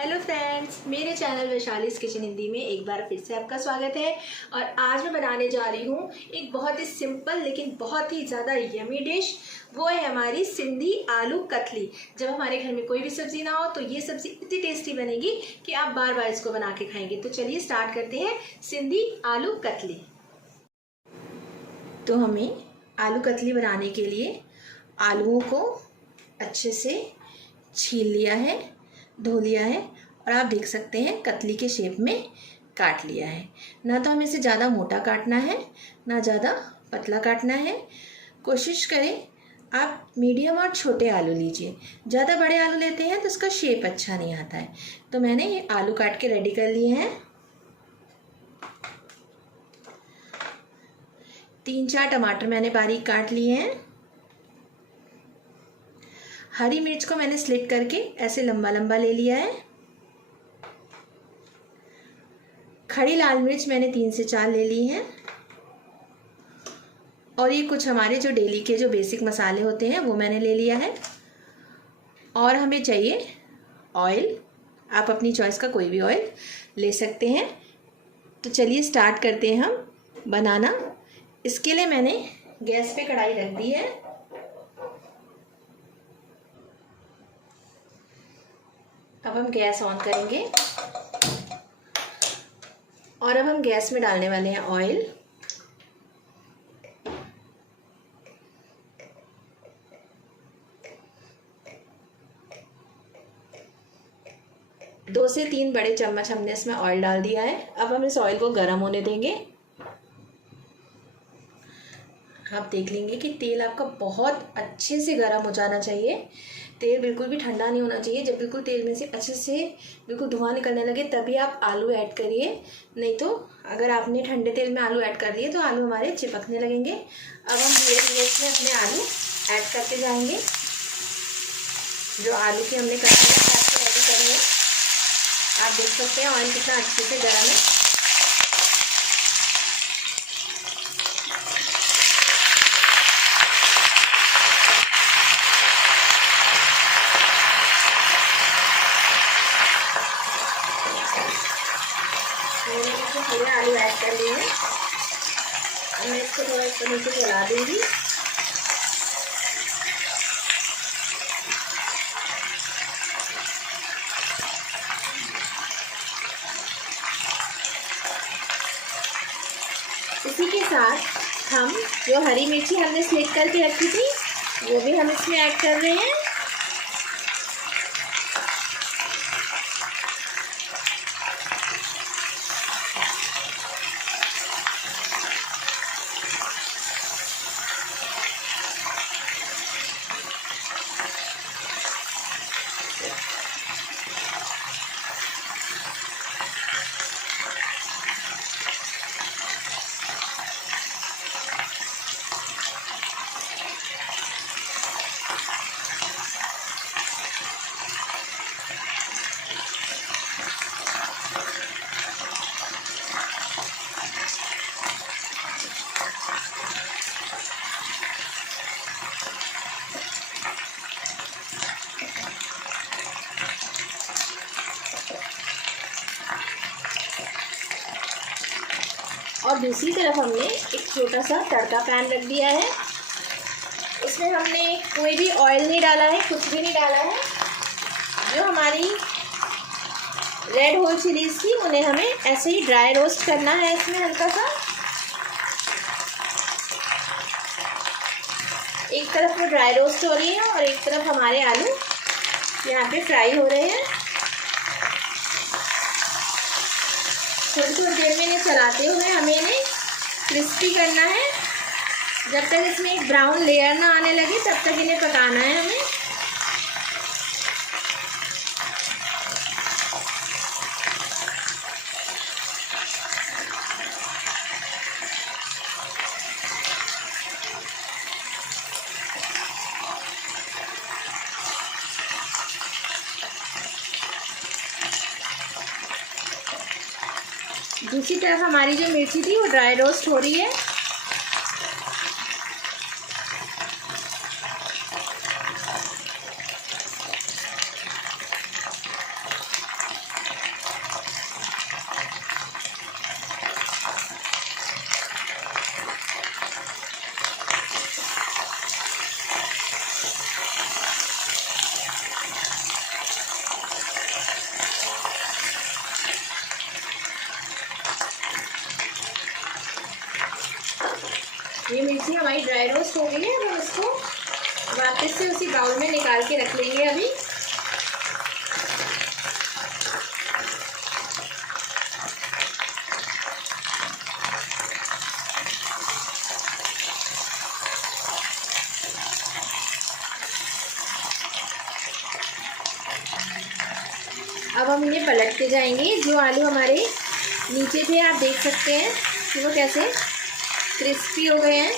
Hello friends, मेरे channel Vaishali's kitchen Hindi में एक बार फिर से आपका स्वागत है। और आज मैं बनाने जा रही हूँ एक बहुत ही सिंपल लेकिन बहुत ही ज़्यादा यमी डिश। वो है हमारी सिंधी आलू कतली। जब हमारे घर में कोई भी सब्ज़ी ना हो तो ये सब्ज़ी इतनी टेस्टी बनेगी कि आप बार बार इसको बना के खाएंगे। तो चलिए स्टार्ट करते हैं सिंधी आलू कतली। तो हमें आलू कतली बनाने के लिए आलूओं को अच्छे से छील लिया है, धो लिया है और आप देख सकते हैं कतली के शेप में काट लिया है। ना तो हमें इसे ज़्यादा मोटा काटना है ना ज़्यादा पतला काटना है। कोशिश करें आप मीडियम और छोटे आलू लीजिए। ज़्यादा बड़े आलू लेते हैं तो उसका शेप अच्छा नहीं आता है। तो मैंने ये आलू काट के रेडी कर लिए हैं। 3-4 टमाटर मैंने बारीक काट लिए हैं। हरी मिर्च को मैंने स्लिट करके ऐसे लंबा लंबा ले लिया है। खड़ी लाल मिर्च मैंने 3 से 4 ले ली हैं। और ये कुछ हमारे जो डेली के जो बेसिक मसाले होते हैं वो मैंने ले लिया है। और हमें चाहिए ऑयल। आप अपनी चॉइस का कोई भी ऑयल ले सकते हैं। तो चलिए स्टार्ट करते हैं हम बनाना। इसके लिए मैंने गैस पे कढ़ाई रख दी है। अब हम गैस ऑन करेंगे और अब हम गैस में डालने वाले हैं ऑयल। दो से 3 बड़े चम्मच हमने इसमें ऑयल डाल दिया है। अब हम इस ऑयल को गर्म होने देंगे। आप देख लेंगे कि तेल आपका बहुत अच्छे से गर्म हो जाना चाहिए। तेल बिल्कुल भी ठंडा नहीं होना चाहिए। जब बिल्कुल तेल में से अच्छे से बिल्कुल धुआं निकलने लगे तभी आप आलू ऐड करिए। नहीं तो अगर आपने ठंडे तेल में आलू ऐड कर दिए तो आलू हमारे चिपकने लगेंगे। अब हम धीरे धीरे इसमें अपने आलू ऐड करते जाएंगे। जो आलू की हमने कटोरी काट के रेडी करी है, आप देख सकते हैं ऑयल कितना अच्छे से गर्म है। मैंने इसमें पूरे आलू ऐड कर लिए हैं। मैं इसको थोड़ा इस तरह से चला दूंगी। इसी के साथ हम जो हरी मिर्ची हमने स्लिट करके रखी थी वो भी हम इसमें ऐड कर रहे हैं। और दूसरी तरफ हमने एक छोटा सा तड़का पैन रख दिया है। इसमें हमने कोई भी ऑयल नहीं डाला है, कुछ भी नहीं डाला है। जो हमारी रेड होल चिलीज थी उन्हें हमें ऐसे ही ड्राई रोस्ट करना है इसमें हल्का सा। एक तरफ वो ड्राई रोस्ट हो रही है और एक तरफ हमारे आलू यहाँ पे फ्राई हो रहे हैं। थोड़ी थोड़ी देर में इन्हें चलाते हुए हमें इन्हें क्रिस्पी करना है। जब तक इसमें एक ब्राउन लेयर ना आने लगे तब तक इन्हें पकाना है हमें। दूसरी तरफ हमारी जो मिर्ची थी वो ड्राई रोस्ट हो रही है। ये मिर्ची हमारी ड्राई रोस्ट हो गई है। अब हम इसको वापस से उसी बाउल में निकाल के रख लेंगे अभी। अब हम इन्हें पलटते जाएंगे। जो आलू हमारे नीचे थे आप देख सकते हैं कि वो कैसे क्रिस्पी हो गए हैं।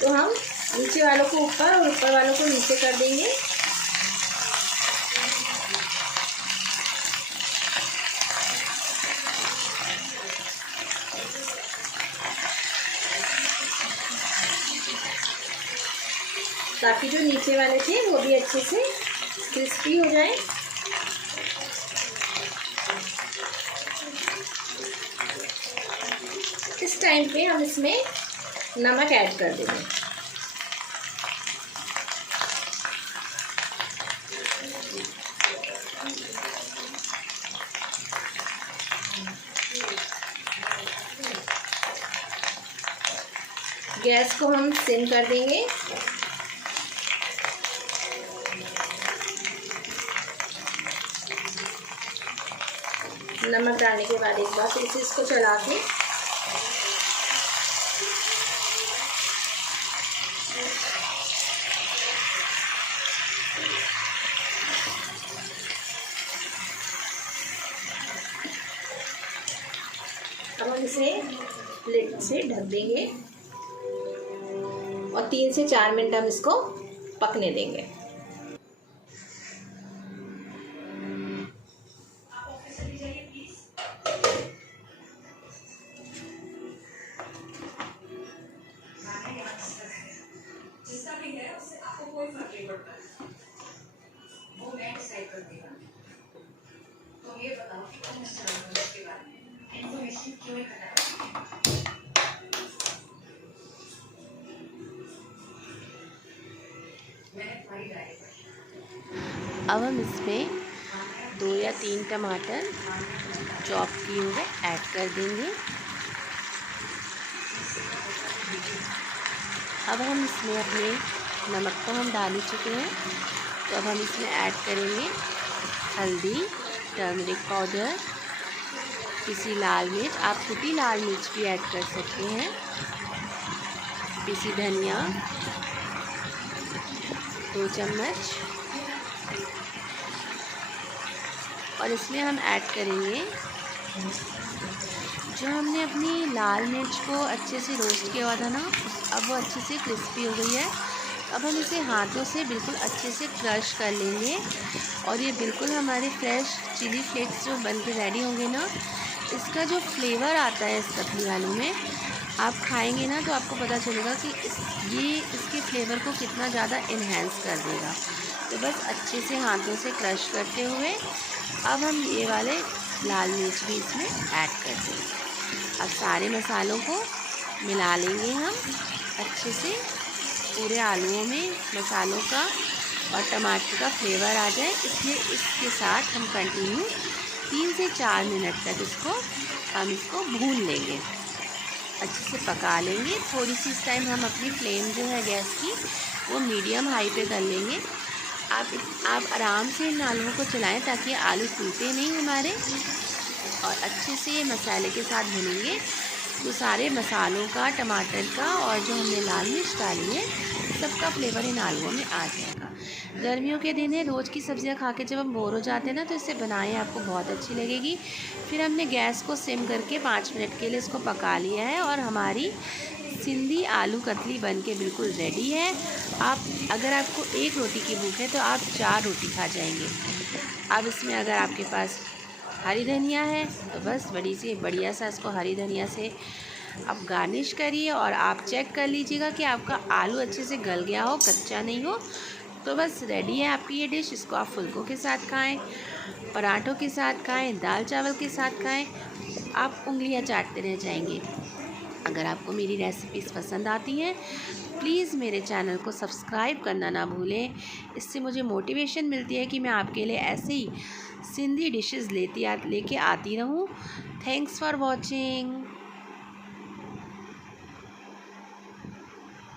तो हम नीचे वालों को ऊपर और ऊपर वालों को नीचे कर देंगे। ताकि जो नीचे वाले थे वो भी अच्छे से क्रिस्पी हो जाए। इस टाइम पे हम इसमें नमक ऐड कर देंगे। गैस को हम सिम कर देंगे। नमक डालने के बाद एक बार फिर से इसको चला के अब हम इसे लिड से ढक देंगे और 3 से 4 मिनट हम इसको पकने देंगे। जिसका भी है उससे आपको कोई फर्क नहीं पड़ता है, वो मैं डिसाइड कर देगा। तो ये बताओ कि तुम इसके बारे में इन्फॉर्मेशन क्यों करना है? अब हम इसमें 2 या 3 टमाटर चॉप किए हुए ऐड कर देंगे। अब हम इसमें अपने नमक तो हम डाल ही चुके हैं, तो अब हम इसमें ऐड करेंगे हल्दी, टर्मरिक पाउडर, पिसी लाल मिर्च, आप कुटी लाल मिर्च भी ऐड कर सकते हैं, पिसी धनिया 2 चम्मच, और इसमें हम ऐड करेंगे जो हमने अपनी लाल मिर्च को अच्छे से रोस्ट किया हुआ था ना, अब वो अच्छे से क्रिस्पी हो गई है। अब हम इसे हाथों से बिल्कुल अच्छे से क्रश कर लेंगे और ये बिल्कुल हमारे फ्रेश चिली फ्लेक्स जो बन के रेडी होंगे ना, इसका जो फ्लेवर आता है इस कतली आलू में, आप खाएंगे ना तो आपको पता चलेगा कि ये इसके फ्लेवर को कितना ज़्यादा इन्हेंस कर देगा। तो बस अच्छे से हाथों से क्रश करते हुए अब हम ये वाले लाल मिर्च भी इसमें ऐड कर देंगे। अब सारे मसालों को मिला लेंगे हम अच्छे से, पूरे आलूओं में मसालों का और टमाटर का फ्लेवर आ जाए, इसलिए इसके साथ हम कंटिन्यू 3 से 4 मिनट तक हम इसको भून लेंगे, अच्छे से पका लेंगे। थोड़ी सी इस टाइम हम अपनी फ्लेम जो है गैस की वो मीडियम हाई पे कर लेंगे। आप आराम से इन आलूओं को चलाएं ताकि आलू टूटे नहीं हमारे, और अच्छे से ये मसाले के साथ भुनेंगे तो सारे मसालों का, टमाटर का और जो हमने लाल मिर्च डाली है सबका फ्लेवर इन आलूओं में आ जाएगा। गर्मियों के दिन है, रोज़ की सब्जियां खा के जब हम बोर हो जाते हैं ना, तो इससे बनाएं आपको बहुत अच्छी लगेगी। फिर हमने गैस को सिम करके 5 मिनट के लिए इसको पका लिया है और हमारी सिंधी आलू कतली बन के बिल्कुल रेडी है। अगर आपको 1 रोटी की भूख है तो आप 4 रोटी खा जाएंगे। अब इसमें अगर आपके पास हरी धनिया है तो बस बढ़िया सा इसको हरी धनिया से आप गार्निश करिए, और आप चेक कर लीजिएगा कि आपका आलू अच्छे से गल गया हो, कच्चा नहीं हो, तो बस रेडी है आपकी ये डिश। इसको आप फुल्कों के साथ खाएं, पराठों के साथ खाएं, दाल चावल के साथ खाएं, आप उंगलियां चाटते रह जाएंगे। अगर आपको मेरी रेसिपीज़ पसंद आती हैं प्लीज़ मेरे चैनल को सब्सक्राइब करना ना भूलें। इससे मुझे मोटिवेशन मिलती है कि मैं आपके लिए ऐसे ही सिंधी डिशेज़ लेके आती रहूँ। Thanks for watching.